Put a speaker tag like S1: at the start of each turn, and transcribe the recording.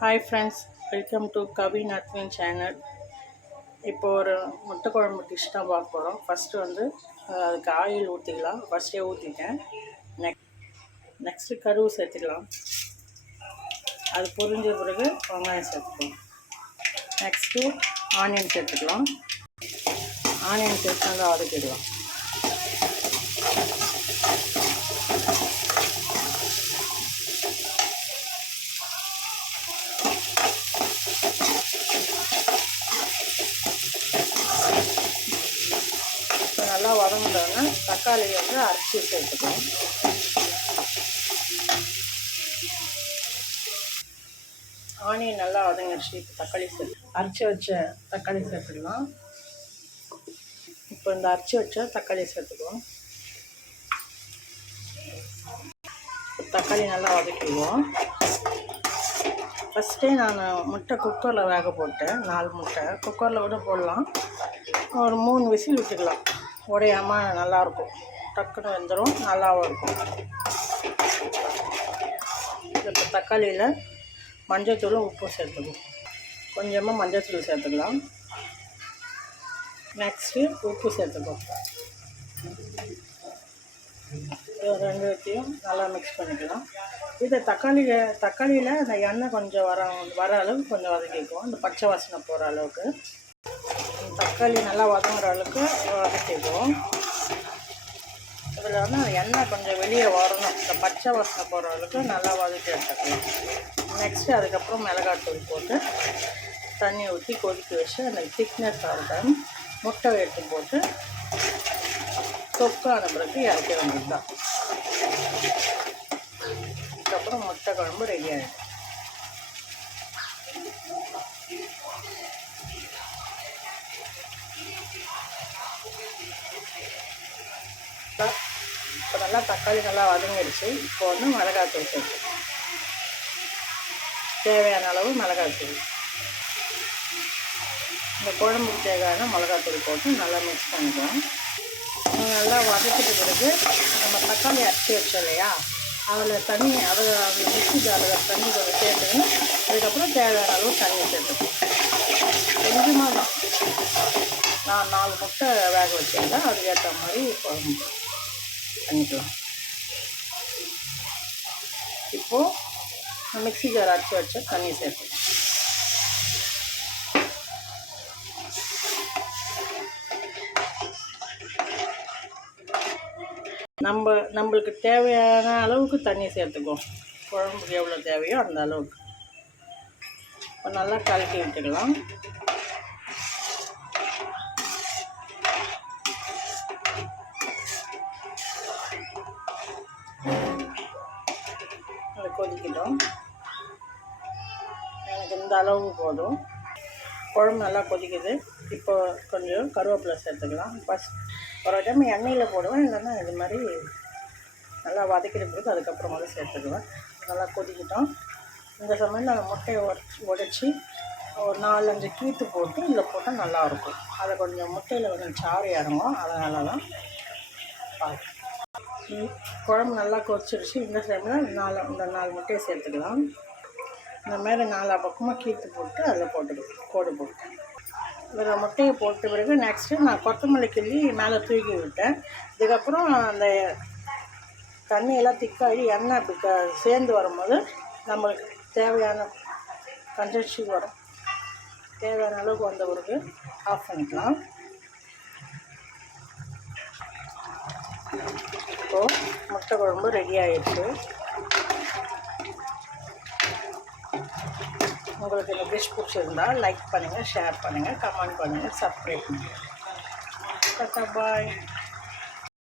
S1: Hi friends welcome to Kavi Nathvin channel இப்போ ஒரு முட்டை குழம்பு டிஷ் தான் பார்க்க போகிறோம் ஃபஸ்ட்டு வந்து அதுக்கு ஆயில் ஊற்றிக்கலாம் ஃபஸ்ட்டே ஊற்றிட்டேன் நெக் நெக்ஸ்ட்டு கருவு சேர்த்துக்கலாம். அது பொரிஞ்ச பிறகு வெங்காயம் சேர்த்துக்கலாம். நெக்ஸ்ட்டு ஆனியன் சேர்த்துக்கலாம். ஆனியன் சேர்த்து நல்லா வதக்கிடலாம் இப்போ நல்லா வதங்கிட்டோன்னா தக்காளி வந்து அரைச்சி சேர்த்துக்கலாம் ஆனியன் நல்லா வதங்கிடுச்சு இப்போ தக்காளி சேர்த்து அரைச்சி வச்ச தக்காளி சேர்த்துக்கலாம். இப்போ இந்த அரைச்சி வச்ச தக்காளி சேர்த்துக்குவோம் தக்காளி நல்லா வதக்கிடுவோம். ஃபஸ்ட்டே நான் முட்டை குக்கரில் வேக போட்டேன். நாலு முட்டை. குக்கரில் கூட போடலாம். ஒரு மூணு விசில் விட்டுக்கலாம். உடையாமல் நல்லாயிருக்கும் டக்குன்னு வெந்துடும் நல்லாவும் இருக்கும். இப்போ தக்காளியில் மஞ்சத்தூளும் உப்பும் சேர்த்துக்கணும் கொஞ்சமாக மஞ்சள்தூள் சேர்த்துக்கலாம். நெக்ஸ்ட்டு உப்பு சேர்த்துக்கோ இது ரெண்டுத்தையும் நல்லா மிக்ஸ் பண்ணிக்கலாம். இது தக்காளியில் தக்காளியில் அந்த எண்ணெய் கொஞ்சம் வர வர அளவுக்கு கொஞ்சம் வதக்கிக்குவோம். அந்த பச்சை வாசனை போகிற அளவுக்கு. தக்காளி நல்லா வதங்குற அளவுக்கு வதக்கிக்குவோம் இதில் வந்து அந்த எண்ணெய் கொஞ்சம் வெளியே வரணும். இந்த பச்சை வாசனை போகிற அளவுக்கு நல்லா வதக்கி எடுத்துக்கலாம். நெக்ஸ்ட்டு அதுக்கப்புறம் மிளகாத்தூள் போட்டு தண்ணி ஊற்றி கொதிக்க வச்சு அந்த திக்னஸ் ஆகிடும் முட்டை எடுத்து போட்டு தொக்கான பிறகு இறக்க வேண்டியது தான் அதுக்கப்புறம் முட்டை குழம்பு ரெடி ஆகிடும் இப்போ நல்லா தக்காளி நல்லா வதங்கிடுச்சு இப்போ வந்து மிளகாத்தூள் சேர்த்து. தேவையான அளவு மிளகாத்தூள் இந்த குழம்புக்கு தேவையான மிளகாத்தூள் போட்டு நல்லா மிக்ஸ் பண்ணிக்குவோம் நல்லா வதக்கிட்ட பிறகு நம்ம தக்காளி அரைச்சி வச்சோம் இல்லையா? அதில் தண்ணி அதை அந்த மிக்ஸி ஜாரில் தண்ணி கொஞ்சம் சேர்த்துக்கணும். அதுக்கப்புறம் தேவையான அளவு தண்ணி சேர்த்துக்கணும். கொஞ்சமாக தான் நான் நாலு முட்டை வேக வச்சிருந்தேன். அதுக்கேற்ற மாதிரி குழம்பு. பண்ணிக்கலாம் இப்போது மிக்ஸி ஜார் அரைச்சி வச்ச தண்ணி சேர்த்து நம்ம நம்மளுக்கு தேவையான அளவுக்கு தண்ணி சேர்த்துக்குவோம். குழம்புக்கு எவ்வளோ தேவையோ அந்த அளவுக்கு. இப்போ நல்லா கலக்கி விட்டுக்கலாம். கொதிக்கிட்டோம். எனக்கு இந்த அளவு போதும். குழம்பு நல்லா கொதிக்குது. இப்போ கொஞ்சம் கருவேப்பிலை சேர்த்துக்கலாம். ஃபஸ்ட் ஒரு டைம் எண்ணெயில் போடுவேன். இல்லைன்னா இது மாதிரி நல்லா வதக்கிட்டு பிறகு அதுக்கப்புறம் வந்து சேர்த்துக்குவேன். நல்லா கொதிக்கிட்டோம். இந்த சமயம் நான் முட்டையை உடச்சி உடச்சி ஒரு நாலஞ்சு கீத்து போட்டு இதில் போட்டால் நல்லாயிருக்கும் அதை கொஞ்சம் முட்டையில் கொஞ்சம் சாறு இறங்கும். அதனால தான் பார்க்க குழம்பு நல்லா கொதிச்சிருச்சு. இந்த டைமில் நாலு இந்த நாலு முட்டையை சேர்த்துக்கலாம். இந்த மாதிரி நாலா பக்கமாக கீழ்த்து போட்டு அதில் போட்டுக்கலாம் கோடு போட்டேன். இதில் முட்டையை போட்ட பிறகு நெக்ஸ்ட்டு நான் கொத்தமல்லி கிள்ளி மேலே தூக்கி விட்டேன். இதுக்கப்புறம் அந்த தண்ணியெல்லாம் திக்காகி எண்ணெய் அப்படி க சேர்ந்து வரும்போது நம்மளுக்கு தேவையான கன்சிஸ்டி வரும். தேவையான அளவுக்கு வந்த பிறகு ஆஃப் பண்ணிக்கலாம். இப்போது முட்டை குழம்பு ரெடி ஆயிடுச்சு. உங்களுக்கு இந்த டிஷ் பிடிச்சிருந்தால் லைக் பண்ணுங்கள் ஷேர் பண்ணுங்கள் கமெண்ட் பண்ணுங்கள் சப்ஸ்கிரைப் பண்ணுங்கள் பாய்